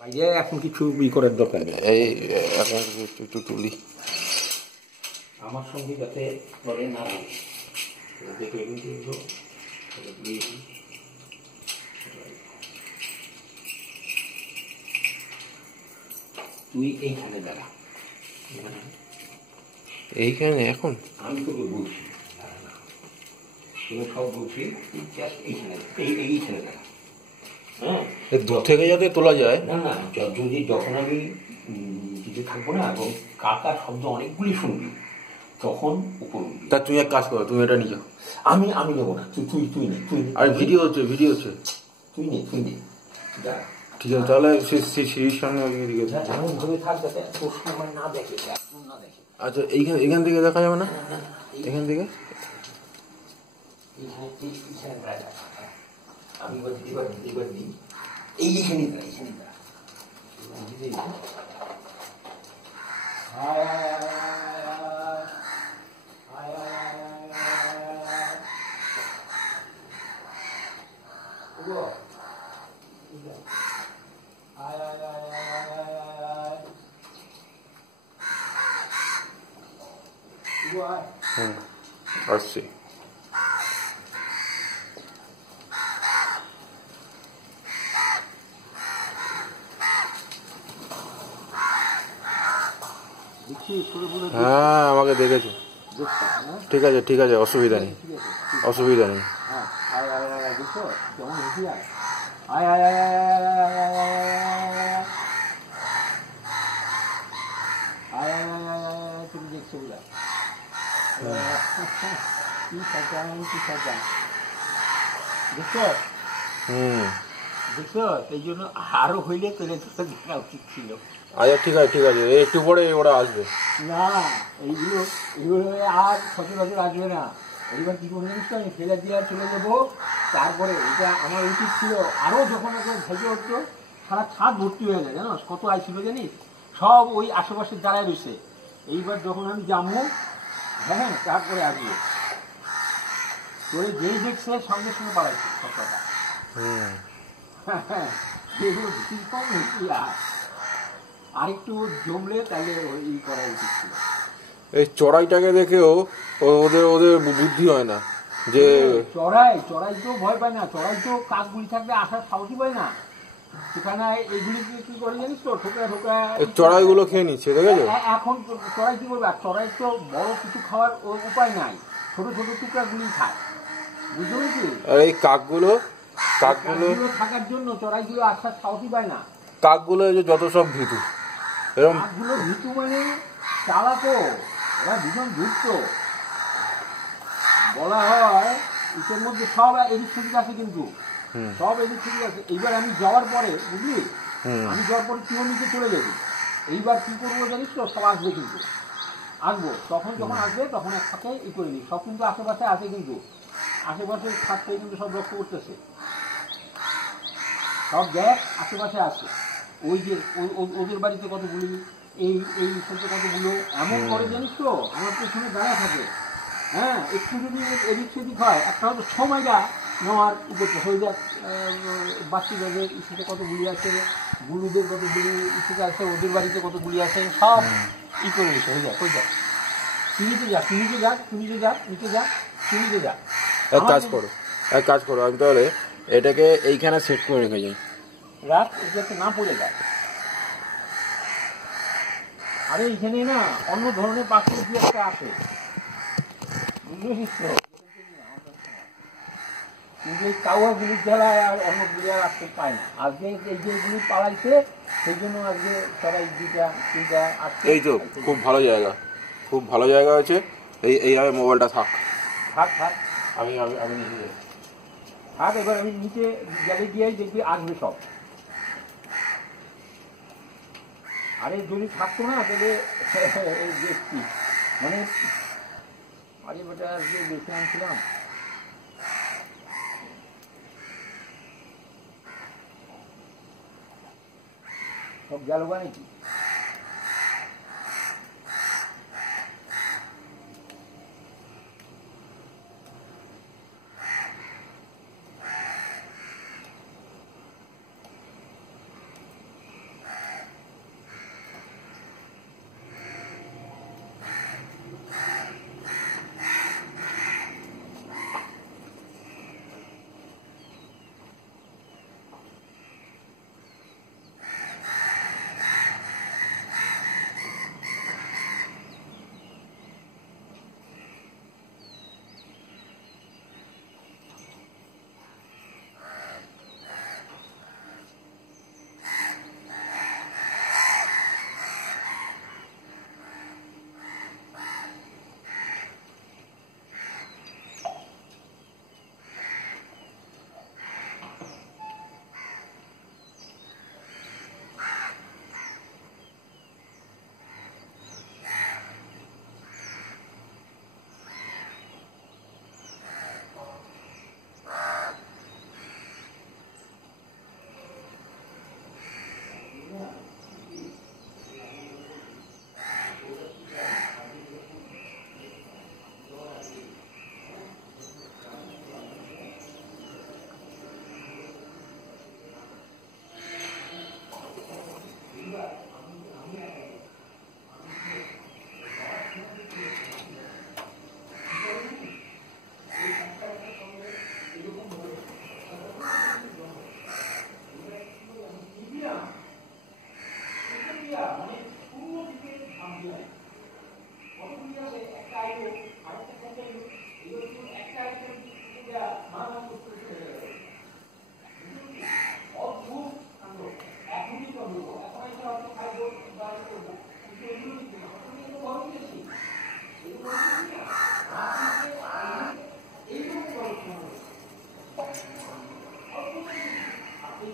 বাইরে এখন কিছু করার দরকার নেই। এই এখন একটু তুলি আমার সঙ্গে যাতে করে না দেখে কিন্তু তুই এইখানে দাঁড়া, এইখানে এখন আমি তোকে বলছি তুমি সব বলছি, এইখানে এইখানে দাঁড়া। হ্যাঁ, দূর থেকে যাতে তোলা যায়। না না, যদি যখন আমি কিছু থাকবো না এবং কাকার শব্দ অনেকগুলি শুনবি তখন উপর। তা তুমি এক কাজ করো, তুমি এটা নিয়ে যাও। আমি নেবো না, তুই নে। আর ভিডিও হচ্ছে তুই নে যা। ঠিক আছে, তাহলে সেই সামনে ওইদিকে এমন ভাবে থাক যাতে তোর সময় না দেখে। আচ্ছা, এখান থেকে দেখা যাবে না? এখান থেকে আমি এবার দিই এইখানে আসছি। হ্যাঁ, আমাকে দেখেছো। ঠিক আছে, অসুবিধা নেই। তুমি দেখছো দেখছো, এই জন্য আরো হইলে তোলে দেখা উচিত ছিল। আচ্ছা, ঠিক আছে, একটু পরে ওরা আসবে। না, এইগুলো আর সচরাচর আসবে না। এইবার কি করবো জানিস তো, আমি ফেলে দিয়ে চলে যাবো। তারপরে এটা আমার উচিত ছিল, আরো যখন ভেজে উঠতো সারা ছাদ ভর্তি হয়ে যায়, জানো কত আইছিল জানিস, সব ওই আশেপাশে দাঁড়ায় রয়েছে। এইবার যখন আমি যাবো, হ্যাঁ, তারপরে আসবে তোরে যেই দেখছে সঙ্গে সঙ্গে পালাইছে সব কথা। এগুলো কম হচ্ছে, আরেকটু জমলে তাহলে ই করা উচিত ছিল। এই চড়াইটাকে দেখেও ওদের বুদ্ধি হয় না যে চড়াই তো ভয় পায় না, চড়াই তো কাকগুলি থাকলে আসার সাহসই পায় না সেখানে। এইগুলি কি করে জানিস তো, ঠোকা চড়াইগুলো খেয়ে নিচ্ছে, দেখেছো? এখন চড়াই কি করবে, আর চড়াই তো বড় কিছু খাওয়ার উপায় নাই, ছোট ছোট টুকরাগুলি খায়, বুঝতে পেরেছি? আর এই কাকগুলো থাকার জন্য চড়াইগুলো আসার সাহসই পায় না। কাকগুলো যত সব ভীতু, এরকম কাকগুলো ভীতু মানে চালাকো, ওরা ভীষণ ধূর্ত। বলা হয় এর মধ্যে সব এদিক সেদিক আছে, কিন্তু সব এদিক সেদিক আছে। এইবার আমি যাওয়ার পরে বুঝলি, আমি যাওয়ার পরে তুইও নিচে চলে যাবি। এইবার কি করবো জানিস তো, সব আসবে কিন্তু আসবো, তখন যখন আসবে তখন একসাথে ই করে নিই। সব কিন্তু আশেপাশে আছে, কিন্তু আশেপাশের থাকতে কিন্তু সব লক্ষ্য করতেছে, সব দেখ আশেপাশে আছে। ওই যে ওদের বাড়িতে কতগুলি, এই সাথে কতগুলো এমন করে জানিস তো, আমার পেছনে দাঁড়ায় থাকে। হ্যাঁ, একটু যদি এদিক সেদিক হয়, একটা হয়তো সময়টা নেওয়ার উপরে হয়ে যায়। বাচ্চাদের ইস্যুতে কতগুলি আছে, গুলুদের কতগুলি ইস্যুতে আছে, ওদের বাড়িতে কতগুলি আছে, সব ই করে এসে হয়ে যায়। কই যাক, নিচে যা। এক কাজ করো, আমি তাহলে এটাকে এইখানে সেট করে রেখে যাই, রাত যাতে না পড়ে যায়। আরে এখানে না অন্য ধরনের পাখি দু একটা আসে, বুঝলিস তো? কিন্তু এই কাউয়াগুলির দ্বারা আর অন্য বিড়াল আসতে পায় না। আজকে এই যেগুলি পালাইছে সেই জন্য আজকে সবাই দুইটা তিনটা আসছে। এই তো খুব ভালো জায়গা আছে। এইভাবে মোবাইলটা থাক। আমি নিচে যাই। থাক, এবার আমি নিচে গেলে গিয়েই দেখবি আসবে সব। আরে যদি থাকতো না তাহলে দেখছি, মানে আরে বেটা আজকে বেশি আনছিলাম। সব গেল বা নাকি? দেবো, এখন এটা অত খাইবো বা করবো, কিন্তু এগুলো কিন্তু না, অত কিন্তু গরম বেশি, এগুলো কিন্তু না, এইরকম গরম হবে। আপনি